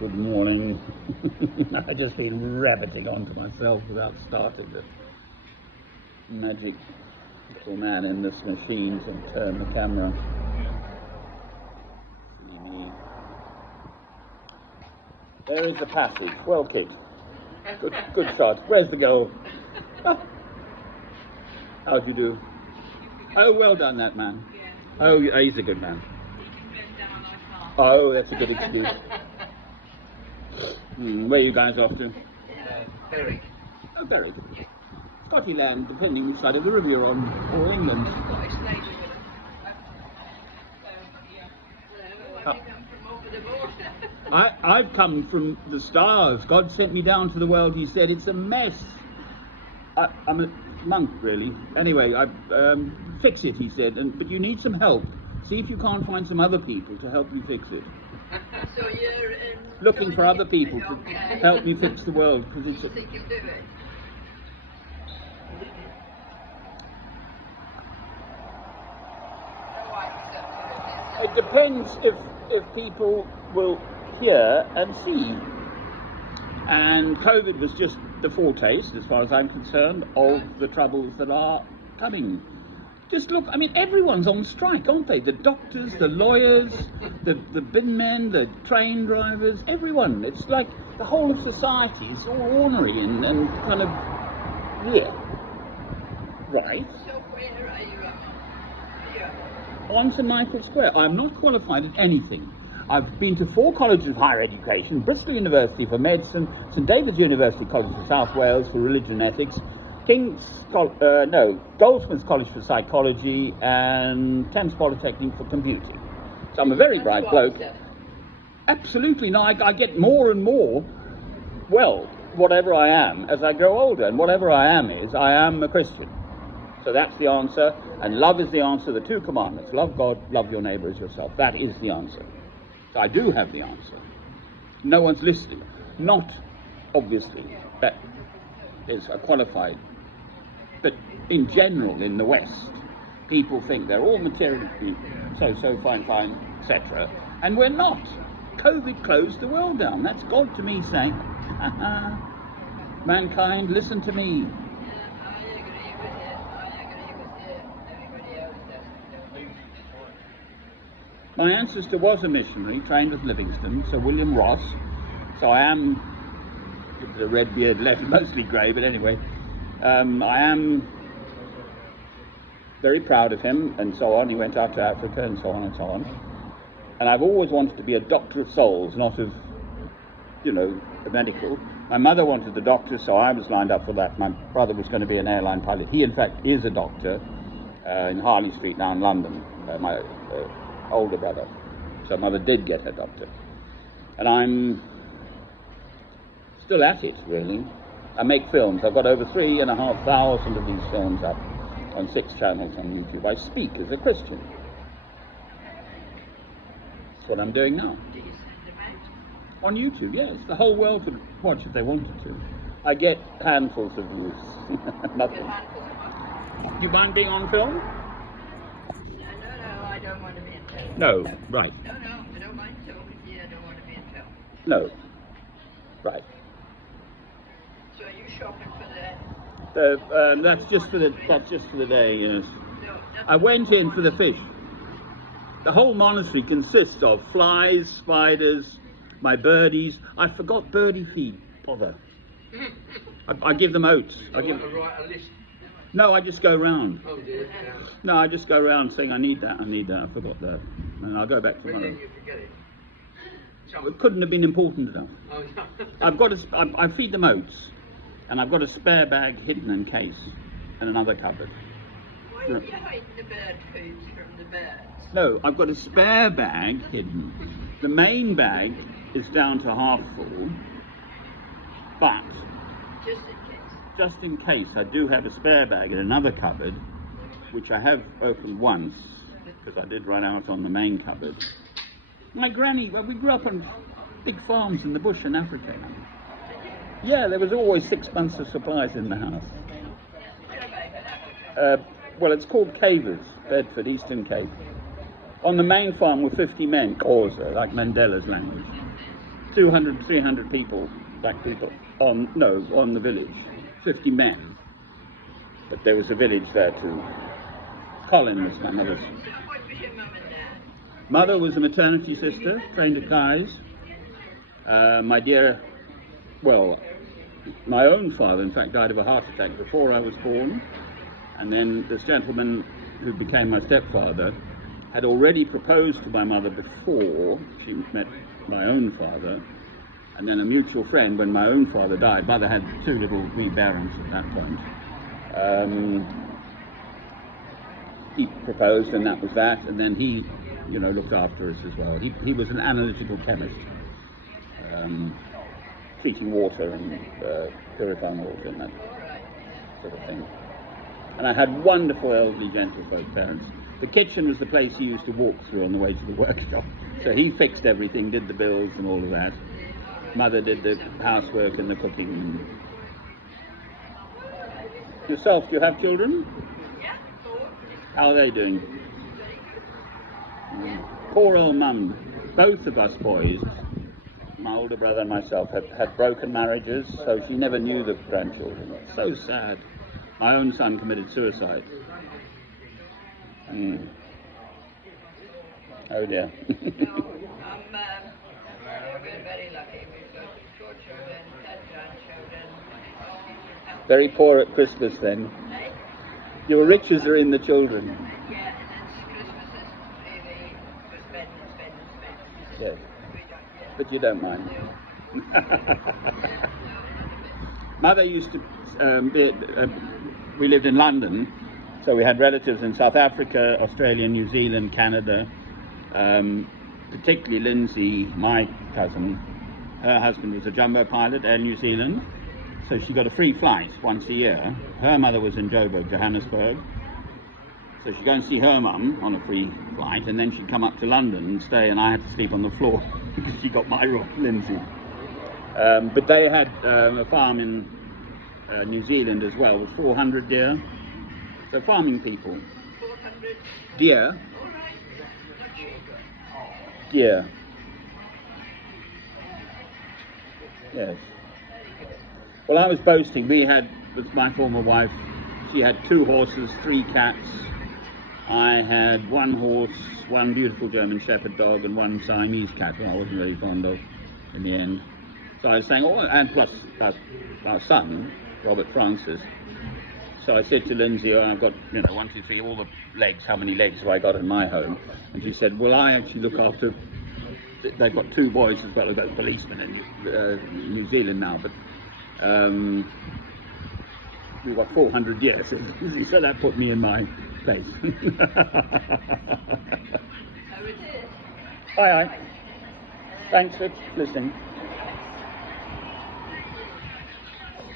Good morning. I just been rabbiting onto myself without starting the magic little man in this machine to turn the camera. See me. There is the passage. Well kicked. Good shot. Where's the goal? How'd you do? Oh, well done, that man. Oh, he's a good man. Oh, that's a good excuse. Where are you guys off to? Berwick. Oh, Berwick. Scotty land, depending which side of the river you're on, or England. I've come from the stars. God sent me down to the world. He said it's a mess. I'm a monk, really. Anyway, fix it, he said, but you need some help. See if you can't find some other people to help you fix it. So you're looking for other people to help me fix the world, because it's. You think you'll do it? It depends if people will hear and see. And COVID was just the foretaste, as far as I'm concerned, of the troubles that are coming. Just look, I mean, everyone's on strike, aren't they? The doctors, the lawyers, the bin men, the train drivers, everyone. It's like the whole of society is all ornery and kind of, yeah. Right. So where are you at? On St Michael's Square. I'm not qualified at anything. I've been to 4 colleges of higher education: Bristol University for medicine, St David's University College for South Wales for religion and ethics, Goldsmiths College for psychology, and Thames Polytechnic for computing. So I'm a very bright bloke. Absolutely. No, I get more and more, well, whatever I am as I grow older, and whatever I am a Christian. So that's the answer, and love is the answer. The 2 commandments: love God, love your neighbour as yourself. That is the answer. So I do have the answer. No one's listening. Not, obviously, that is a qualified. But in general, in the West, people think they're all material people, so, fine, etc. And we're not. COVID closed the world down. That's God to me saying, mankind, listen to me. My ancestor was a missionary, trained with Livingstone, Sir William Ross. So I am, with the red beard left, mostly grey, but anyway, I am very proud of him, and so on. He went out to Africa, and so on and so on. And I've always wanted to be a doctor of souls, not of, a medical. My mother wanted the doctor, so I was lined up for that. My brother was going to be an airline pilot. He, in fact, is a doctor in Harley Street now in London, my older brother. So mother did get her doctor. And I'm still at it, really. I make films. I've got over 3,500 of these films up on 6 channels on YouTube. I speak as a Christian. That's what I'm doing now. Do you send them out? On YouTube, yes. The whole world could watch if they wanted to. I get handfuls of views. Nothing. Do you mind being on film? No, I don't want to be in film. No, right. No, I don't mind talking to you. I don't want to be in film. No, right. So are you shopping for the... That's just for the day. No, I went in for the fish. The whole monastery consists of flies, spiders, my birdies. I forgot birdie feed. Bother. I give them oats. I want to write a list. No, I just go round. Oh dear. No, I just go round saying I need that. I forgot that, and I'll go back When tomorrow. did you forget it? It couldn't have been important enough. Oh no. I feed them oats, and I've got a spare bag hidden in case, and another cupboard. Why are you hiding the bird foods from the birds? No, I've got a spare bag hidden. The main bag is down to half full, but Just in case. just in case, I do have a spare bag in another cupboard, which I have opened once, because I did run out on the main cupboard. My granny, well, we grew up on big farms in the bush in Africa. Yeah, there was always 6 months of supplies in the house. Well, it's called Cavers, Bedford, Eastern Cape. On the main farm were 50 men, Xhosa, like Mandela's language. 200, 300 people, black people, on the village, 50 men. But there was a village there too. Colin was my mother's. So what was your mum and dad? Mother was a maternity sister, trained at Guy's. My own father, in fact, died of a heart attack before I was born. And then this gentleman who became my stepfather had already proposed to my mother before she met my own father. And then a mutual friend, when my own father died, mother had 2 little wee barons at that point. He proposed, and that was that. And then he, looked after us as well. He was an analytical chemist, treating water and purifying water and that sort of thing. And I had wonderful elderly gentlefolk parents. The kitchen was the place he used to walk through on the way to the workshop. So he fixed everything, did the bills and all of that. Mother did the housework and the cooking. Yourself, do you have children? Yeah, 4. How are they doing? Poor old mum. Both of us boys, my older brother and myself, had broken marriages, so she never knew the grandchildren. So sad. My own son committed suicide. Oh dear. We're very lucky. We've got 4 children, 10 grandchildren. Very poor at Christmas then. Eh? Your riches are in the children. Yeah, and then Christmas is really we spend and spend and spend. Yes. We don't, yeah. But you don't mind. No. Mother used to, we lived in London, so we had relatives in South Africa, Australia, New Zealand, Canada, particularly Lindsay, my cousin. Her husband was a jumbo pilot, Air New Zealand, so she got a free flight once a year. Her mother was in Joburg, Johannesburg, so she'd go and see her mum on a free flight, and then she'd come up to London and stay, and I had to sleep on the floor because she got my room, Lindsay. But they had a farm in New Zealand as well with 400 deer. So farming people. 400. Deer. All right. Not cheap. Deer. Yes. Well, I was boasting. We had, with my former wife, she had 2 horses, 3 cats. I had 1 horse, 1 beautiful German Shepherd dog, and 1 Siamese cat, who I wasn't very fond of in the end. So I was saying, and plus our son, Robert Francis. So I said to Lindsay, I've got, 1, 2, 3, all the legs, how many legs have I got in my home? And she said, well, I actually look after, they've got 2 boys as well, they've got policemen in New Zealand now, but we've got 400 years, so that put me in my place. Oh, it is. Aye, aye. Thanks for listening.